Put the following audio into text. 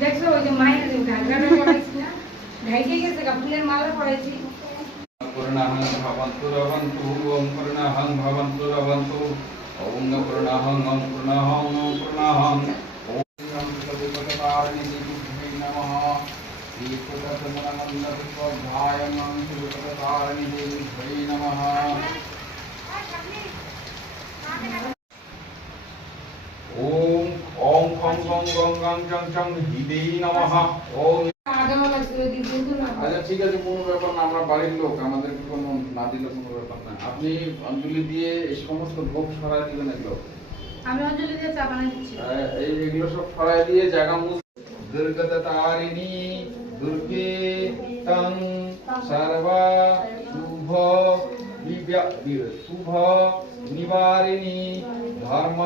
দেখছো ওই যে মায়ের ঘাগরাটা পড়াইছি না, ঢাইকে গেছে ফুলের মালা পড়াইছি। पूर्णहं भवन्तु रवन्तु ओम पूर्णहं भवन्तु रवन्तु ओम पूर्णहं ओम पूर्णहं ओम पूर्णहं ओम सर्वपदारणि देवी नमः श्रीकृतसमनमन्दपुष्पाध्यायं सर्वपदारणि देवी नमः ओम ओम खं गं गं गं चं चं हिदे नमः ओम। আচ্ছা ঠিক আছে, কোনো ব্যাপার না, আমরা বাড়ির লোক, আমাদের কোনো না দিলে কোনো ব্যাপার না। আপনি অঞ্জলি দিয়ে এই সমস্ত ভোগ সরাই দিবেন। এগুলো আমি অঞ্জলি দিয়ে চা বানাই দিচ্ছি। এইগুলো সব সরাই দিয়ে জায়গা মুছ। দুর্গততারিণী দুর্গে তং সর্বা শুভ শুভ নিবারিণী ধর্ম